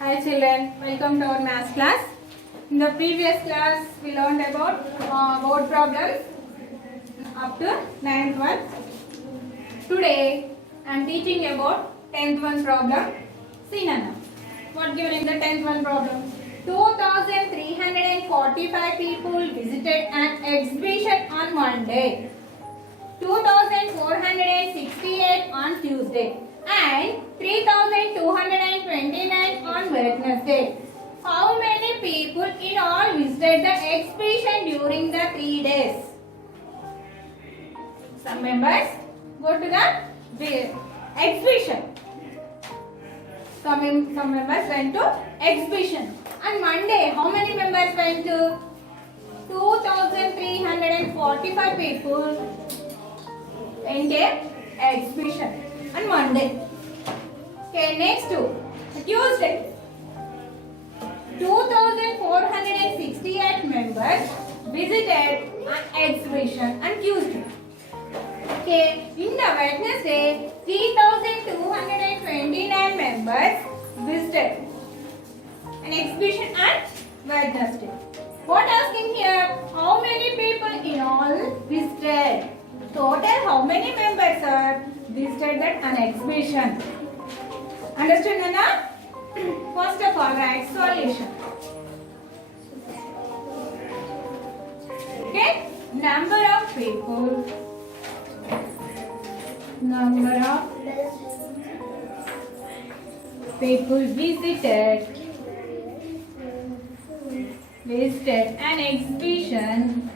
Hi children, welcome to our maths class. In the previous class, we learned about board problems up to 9th one. Today, I am teaching about 10th one problem. See Nana, what given in the 10th one problem? 2,345 people visited an exhibition on Monday, 2,468 on Tuesday, and 3,229 on Wednesday. How many people in all visited the exhibition during the 3 days? Some members go to the exhibition. Some members went to exhibition. On Monday, how many members went to? 2,345 people went to exhibition on Monday. Okay, next Tuesday. 2,468 members visited an exhibition on Tuesday. Okay, in the Wednesday, 3,229 members visited an exhibition on Wednesday. What asking here? How many people in all visited? Total how many members are visited that an exhibition? Understood, Nana? First of all, write solution. Okay, number of people visited an exhibition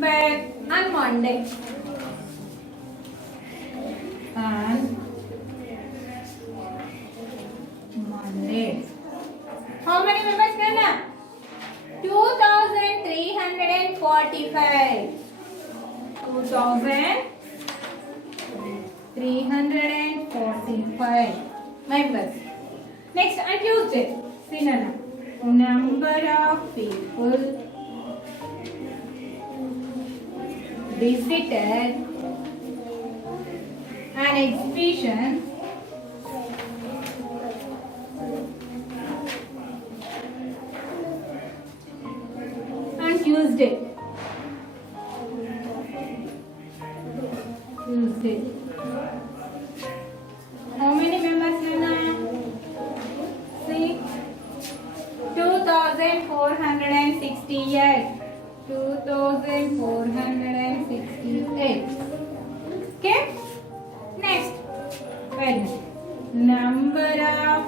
but on Monday. How many members, Nana? 2,345. 2,345 members. Next, on Tuesday. See, Nana. Number of people visited an exhibition on Tuesday. How many members, Nana? See, 2,468. 2,468. Okay. Next, Wednesday. Number of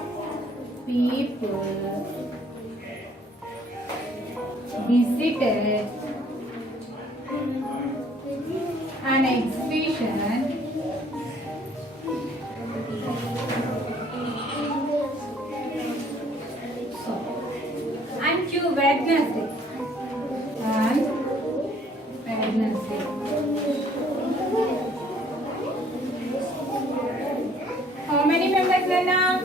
people visited an exhibition on Wednesday. How many members, Nana?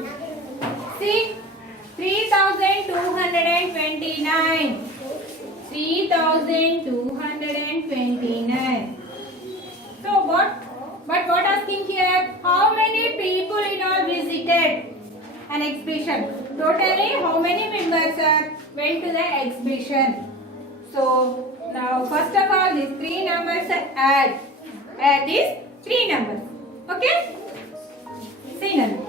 See, 3,229. 3,229. So what asking here? How many people in all visited an exhibition? Totally, how many members went to the exhibition? So now first of all, these three numbers add these three numbers. Okay? See now.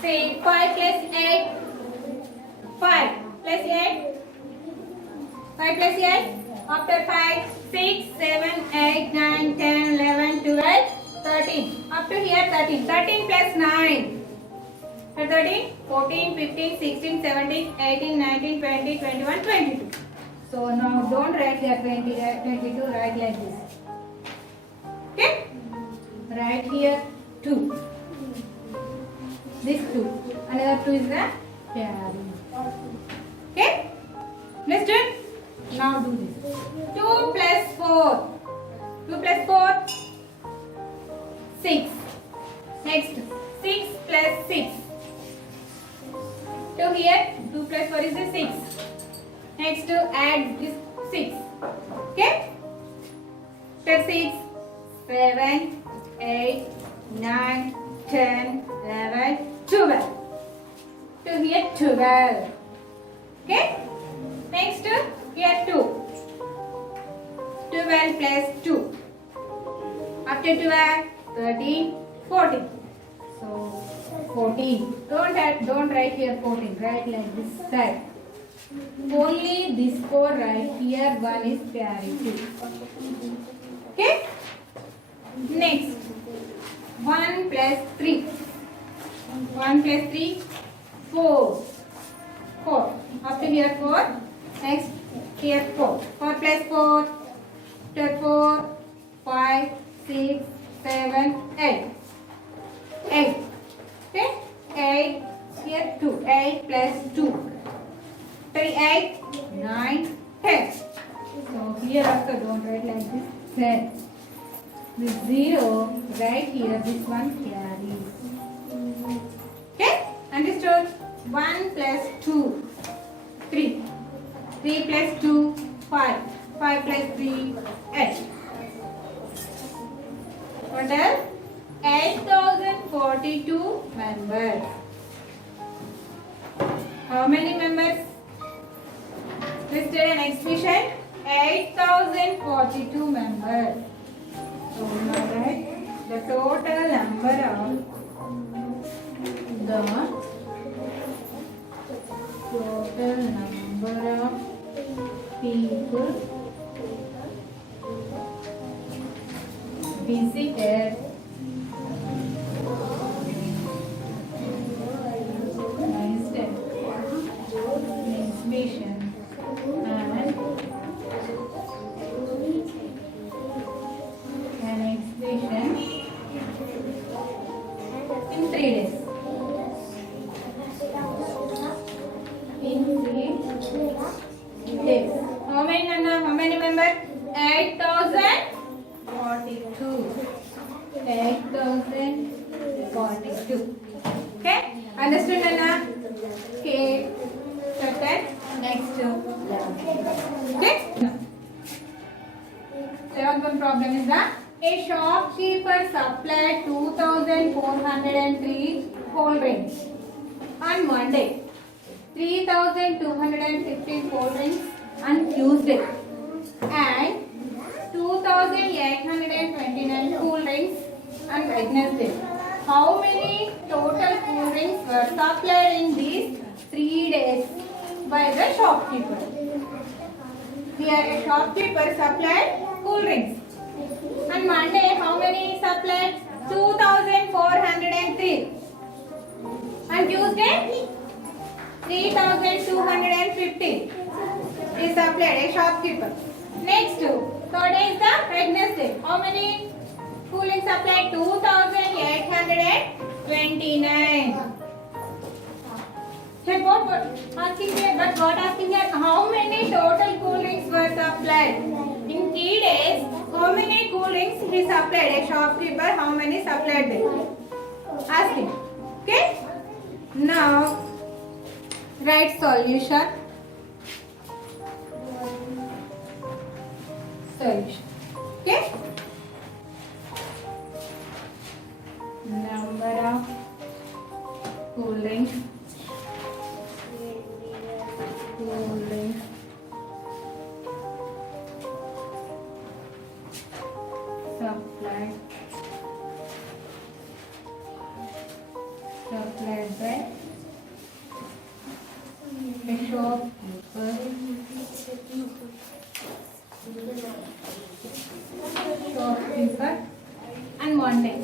Say 5 plus 8. 5 plus 8. 5 plus 8. After 5, 6, 7, 8, 9, 10, 11, 12, 13. Up to here 13. 13 plus 9. 13, 14, 15, 16, 17, 18, 19, 20, 21, 22. So now don't write there 20, 22, write like this. Okay? Write here 2. This 2. Another 2 is the carry. Okay? Understood? Now do this. 2 plus 4. 2 plus 4. 6. Next. 6 plus 6. To here 2 plus 4 is the 6. Next to add this 6. Okay. After 6, 7, 8, 9, 10, 11, 12. To here 12. Okay. Next here 2. 12 plus 2. After 12, 13, 14. So 14. Don't write here 14. Write like this side. Only this 4 right here. 1 is parity. Okay. Next 1 plus 3. 1 plus 3, 4. 4. After here 4. Next here 4. 4 plus 4. After 4, 5, 6, 7, 8. 8. Okay. 8. Here 2. 8 plus 2. 3, 8, 9, 10. So here also don't write like this. 10. This 0 right here. This one carries. Okay. Understood? 1 plus 2. 3. 3 plus 2. 5. 5 plus 3. 8. Total 8042 members. How many members listed in exhibition? 8042 members. So now write the total number of people visited exhibition and an exhibition in 3 days. In 3 days. How many, Nana? How many members? 8042. 8042. Okay? Understood, Nana? Okay. Certain. Next. Okay? Seventh one problem is that a shopkeeper supplied 2,403 cold drinks on Monday, 3,215 cold drinks on Tuesday, and 2,829 cool drinks on Wednesday. How many total cool drinks were supplied in these 3 days by the shopkeeper? Here a shopkeeper supplied cool drinks. On Monday, how many supplied? 2,403. On Tuesday, 3,250 is supplied, a shopkeeper. Next, third day is the Wednesday. How many cooling supplied? 2,829. Here, what asking here? But what asking here? How many total cool drinks were supplied? In 3 days, how many cool drinks he supplied? A shopkeeper, how many supplied they? Asking. Okay? Now, write solution. Solution. Okay? Number of cool drinks. Supplied by a shopkeeper on Monday.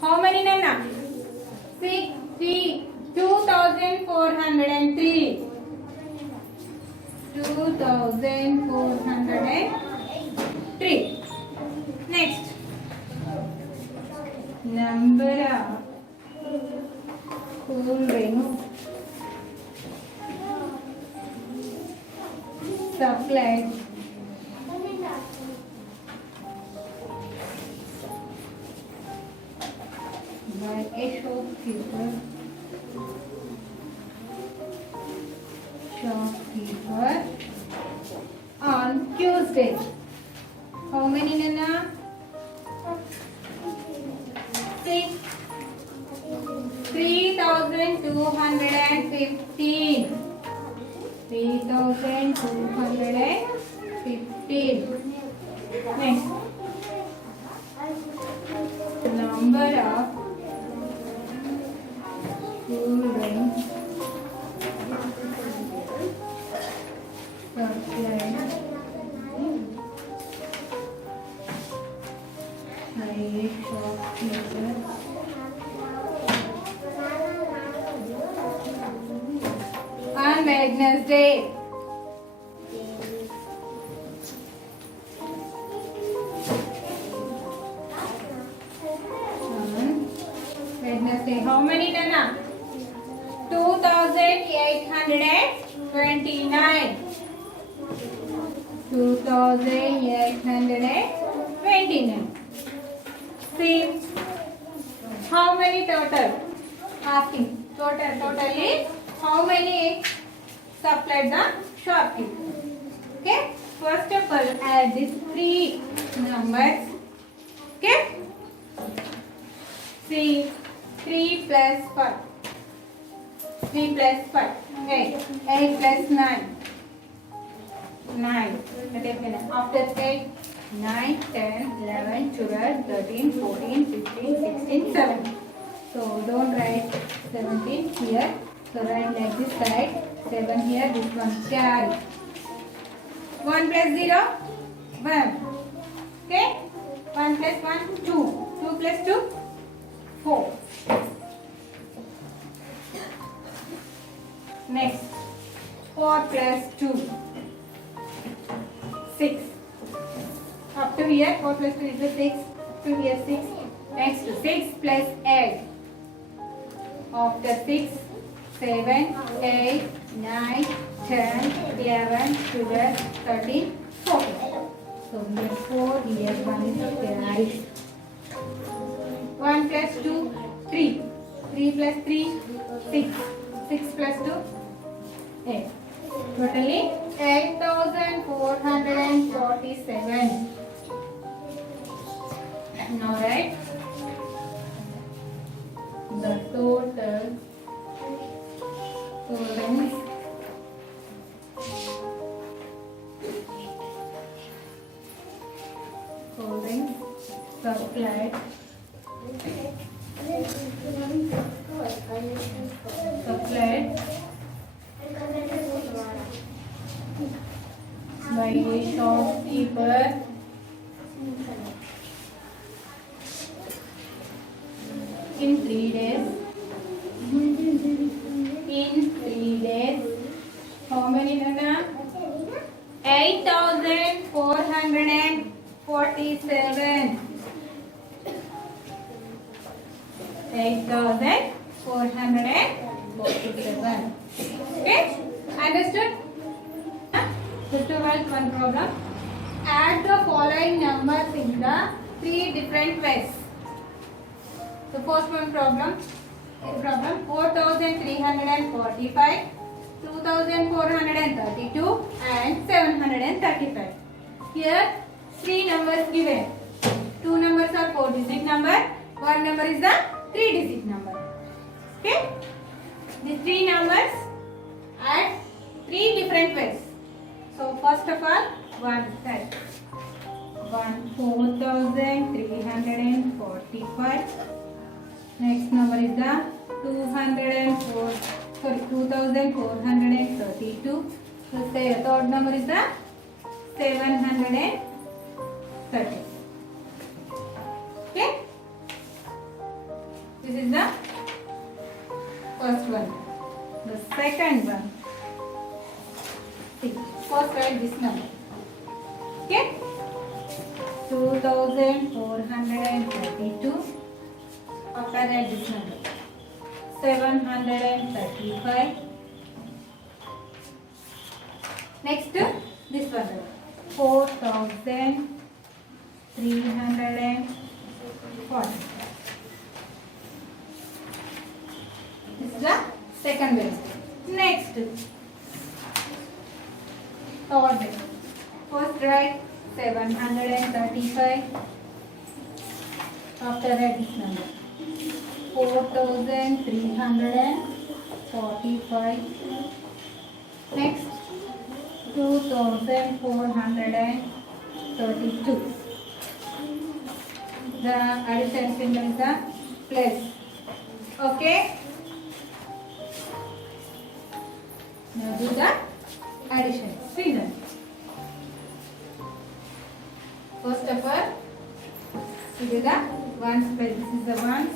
How many, Nana? 2,403. 2,403. Next, number of cool drinks supplied by a shopkeeper on Tuesday. How many, Nana? 6. 3,215. 3,215. Next. The number of students supplied by a shopkeeper on Wednesday. Wednesday. How many, Nana? 2,829. 2,829. See, how many total? Asking. Totally, how many supplied the shopkeeper? Okay. First of all, add these 3 numbers. Okay. See, 3 plus 5. 3 plus 5. 8. 8 plus 9. 9. After 8, 9, 10, 11, 12, 13, 14, 15, 16, 17. So don't write 17 here. So write like this side. 7 here. This one carry. 1 plus 0, 1. Okay. 1 plus 1, 2. 2 plus 2, 4. Next, 4 plus 2, 6. Up to here, 4 plus 2 is 6. To here 6. Next, 6 plus 8. After 6, 7, 8, 9, 10, 11, 12, 13, 14. So here 4, here 1 is carried. 1 plus 2, 3. 3 plus 3, 6. 6 plus 2, 8. Totally 8,447. Now write the total students supplied by a shopkeeper in 3 days. In 3 days. How many, Nana? 8,447. 8,447. Okay? Understood? Just to write one problem. Add the following numbers in the 3 different ways. The first one problem 4,345, 2,432 and 735. Here 3 numbers given. 2 numbers are 4-digit number. 1 number is the 3-digit number. Okay? These 3 numbers add 3 different ways. So first of all, 1 4,345. Next number is the 2,432. So say third number is the 730. Okay? This is the first one. The second one. See, first write this number. Okay? 2,432. After that this number. 735. Next this one. 4,340. second way. Next, third way. First write 735. After that this number 4345. Next 2432. The addition symbol is the plus. Okay. Now do the addition. See that. First of all, we do the ones place. This is the ones.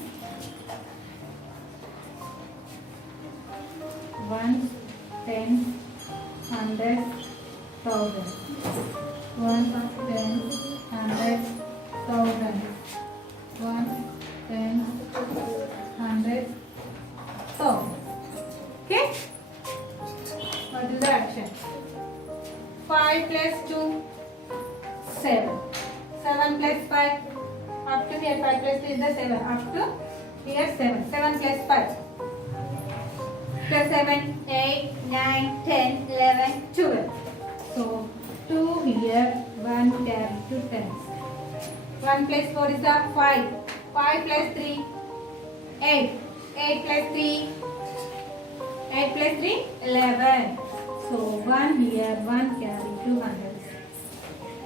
Ones, 10, 100, 1000. 1, 10, 100, 1000. 1, 10, 100, 1000. Okay? What is the action? 5 plus 2, 7. 7 plus 5. Up to here 5 plus 2 is the 7. Up to here 7. 7 plus 5. Plus 7, 8, 9, 10, 11, 12. So 2 here, 1 carry 2 tens. 1 plus 4 is the 5. 5 plus 3, 8. 8 plus 3, 8 plus 3, 11. So 1 here, 1 carry 200.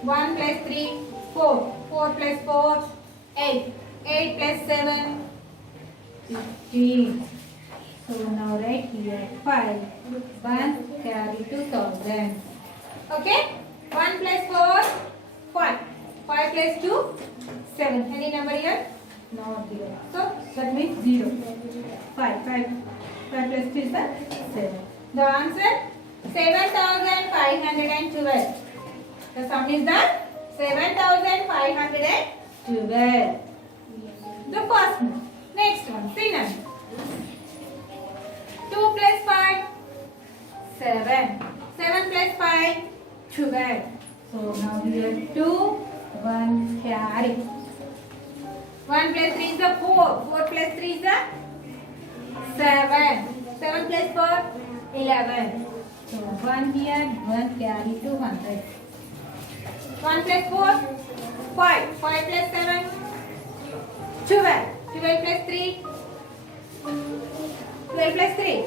1 plus 3, 4. 4 plus 4, 8. 8 plus 7, 15. So now right here 5. 1 carry 2000. Okay? 1 plus 4, 5. 5 plus 2, 7. Any number here? Not here. So that means 0. 5. 5 plus 2 is the 7. The answer 7512. The sum is the 7512. The first one. Next one. See now. 2 plus 5, 7. 7 plus 5, 12. So now here 2, 1 carry. 1 plus 3 is the 4. 4 plus 3 is the 7. 7 plus 4, 11. So 1 here, 1 carry 200. 1 plus 4, 5. 5 plus 7, 12. 12 plus 3, 12 plus 3,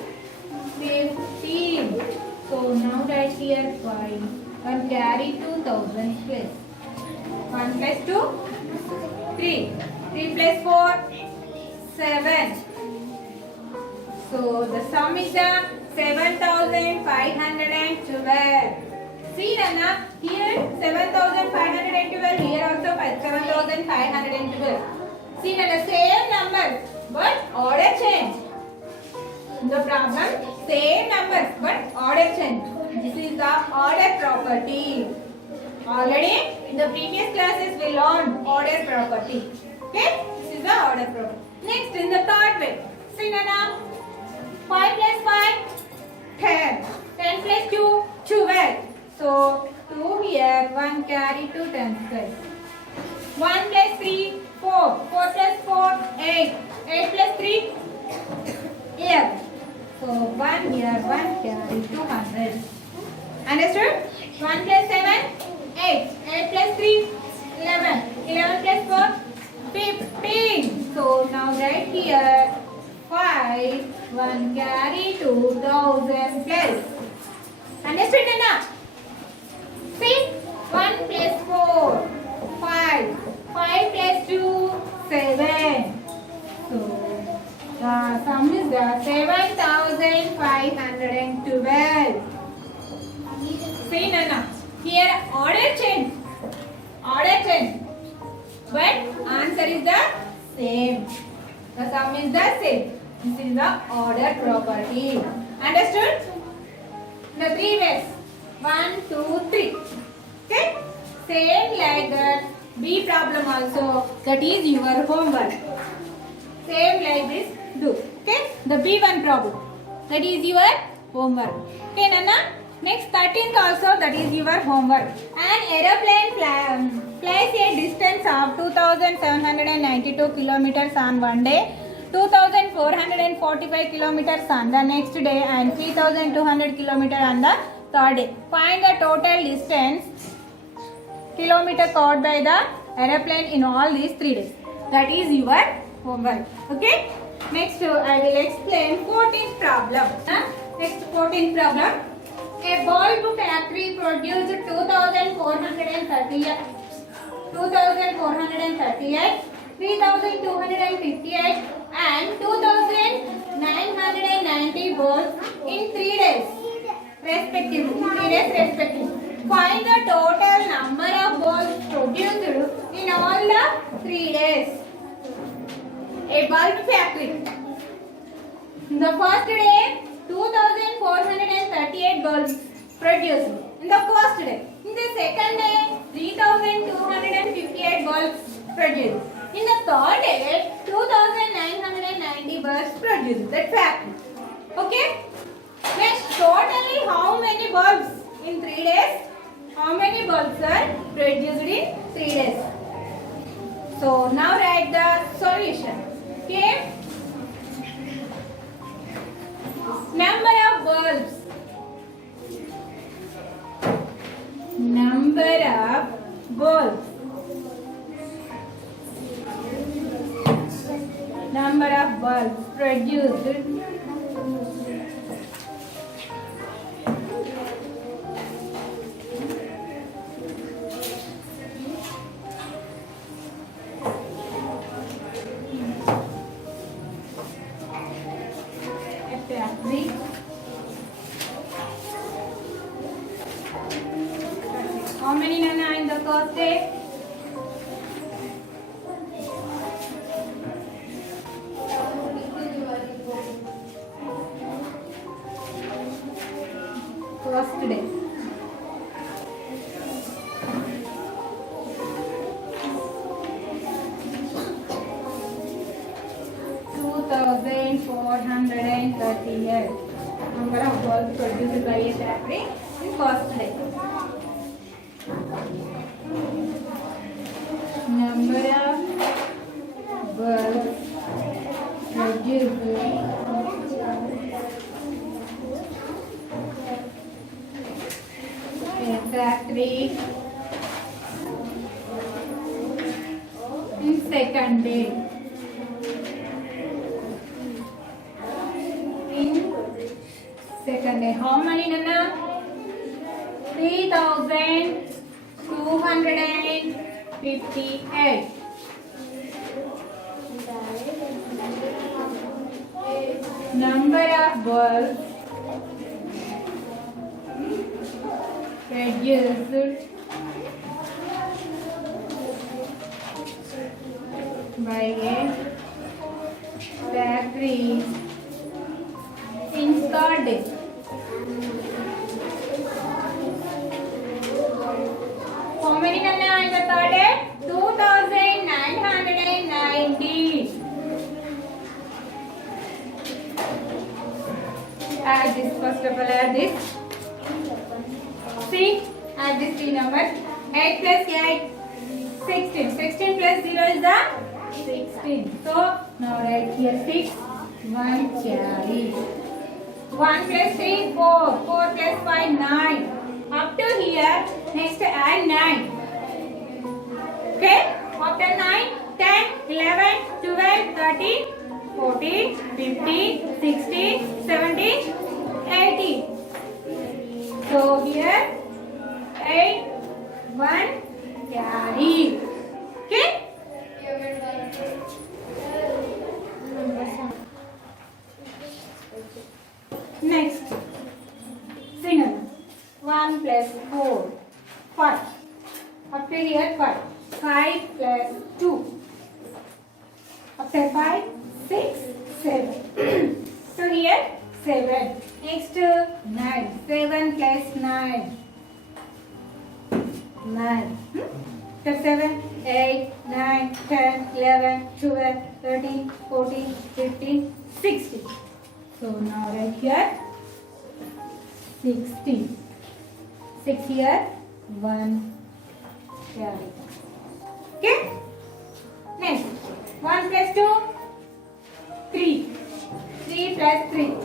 15. So now right here 5. 1 carry 2000 plus. 1 plus 2, 3. 3 plus 4, 7. So the sum is the 7512. See Nana, here 7512, here also 7512. See Nana, same numbers but order change. The problem, same numbers but order change. This is the order property. Already in the previous classes we learned order property. Okay? This is the order property. Next in the third way. See Nana, 5 plus 5, 10. 10 plus 2, 12. So 2 here, 1 carry 2 tens plus. 1 plus 3, 4. 4 plus 4, 8. 8 plus 3, 11. So 1 here, 1 carry 200. Understood? 1 plus 7, 8. 8 plus 3, 11. 11 plus 4, 15. So now right here 5, 1 carry 2000 plus. Understood Nana? See? 1 plus 4, 5. 5 plus 2, 7. So the sum is the 7512. See Nana? Here order change. Order change. But answer is the same. The sum is the same. This is the order property. Understood? The 3 ways. 1, 2, 3. Okay? Same like that. B problem also. That is your homework. Same like this. Do. Okay? The B1 problem. That is your homework. Okay, Nana? Next 13th also, that is your homework. An aeroplane flies a distance of 2792 kilometers on one day 2445 kilometers on the next day and 3200 kilometers on the third day. Find the total distance kilometer covered by the aeroplane in all these 3 days. That is your homework. Okay. Next I will explain 14th problem. Next 14th problem. A bulb factory produced 2438, 3258 and 2990 bulbs in 3 days respectively. Find the total number of bulbs produced in all the 3 days. A bulb factory. In the first day, 2438 bulbs produced. In the first day. In the second day, 3258 bulbs produced. In the third day, 2990 bulbs produced. That factory. Okay? Next, totally how many bulbs in 3 days? How many bulbs are produced in 3 days? So now write the solution. Okay? Number of bulbs. Number of bulbs. Number of bulbs produced. How many Nana in the first day? First day. $2,438 number of bulbs produced by a factory in first day. Number of bulbs produced in factory in second day. In second day, how many Nana? 3258. Number of bulbs produced by a factory in third day. How many Nana in the third day? 2990. Add this first of all. Add this. See, add this 3 numbers. 8 plus 8, 16. 16 plus 0 is the 16. So now write here 6. 1 carry. 1 plus 3, 4. 4 plus 5, 9. Up to here, next add 9. Okay? After 9, 10, 11, 12, 13, 14, 15, 16, 17, 18. So here, 8, 1, carry. Okay? Next, single. 1 plus 4, 5. After here 5. 5 plus 2. After 5, 6, 7. So here 7. Next 9. 7 plus 9. 9. After 7, 8, 9, 10, 11, 12, 13, 14, 15, 16. So now right here 16. 6 here, 1 carry. Okay? Next, 1 plus 2, plus 3.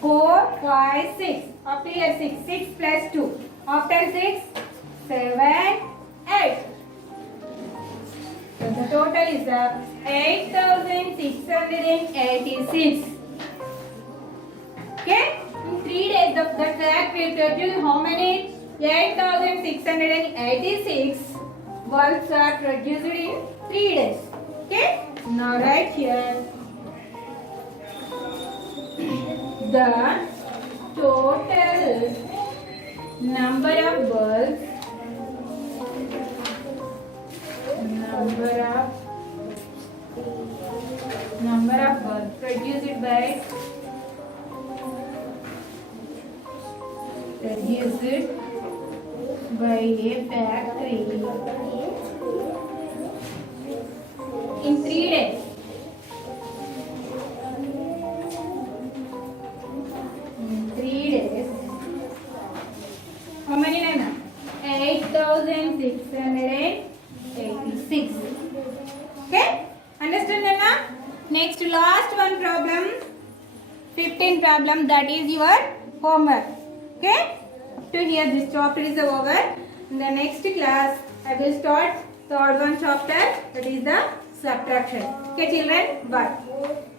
4, 5, 6. Up to here 6. 6 plus 2. After 6, 7, 8. So the total is 8,686. Okay? In 3 days, the track will produce how many? 8,686 bulbs are produced in 3 days. Okay? Now write here the total number of bulbs produced by a factory in 3 days. In 3 days. How many Nana? 8,686. Okay? Understand Nana? Next last one problem. 15 problem, that is your homework. Okay? Up to here this chapter is over. In the next class I will start third one chapter, that is the subtraction. Okay children, bye.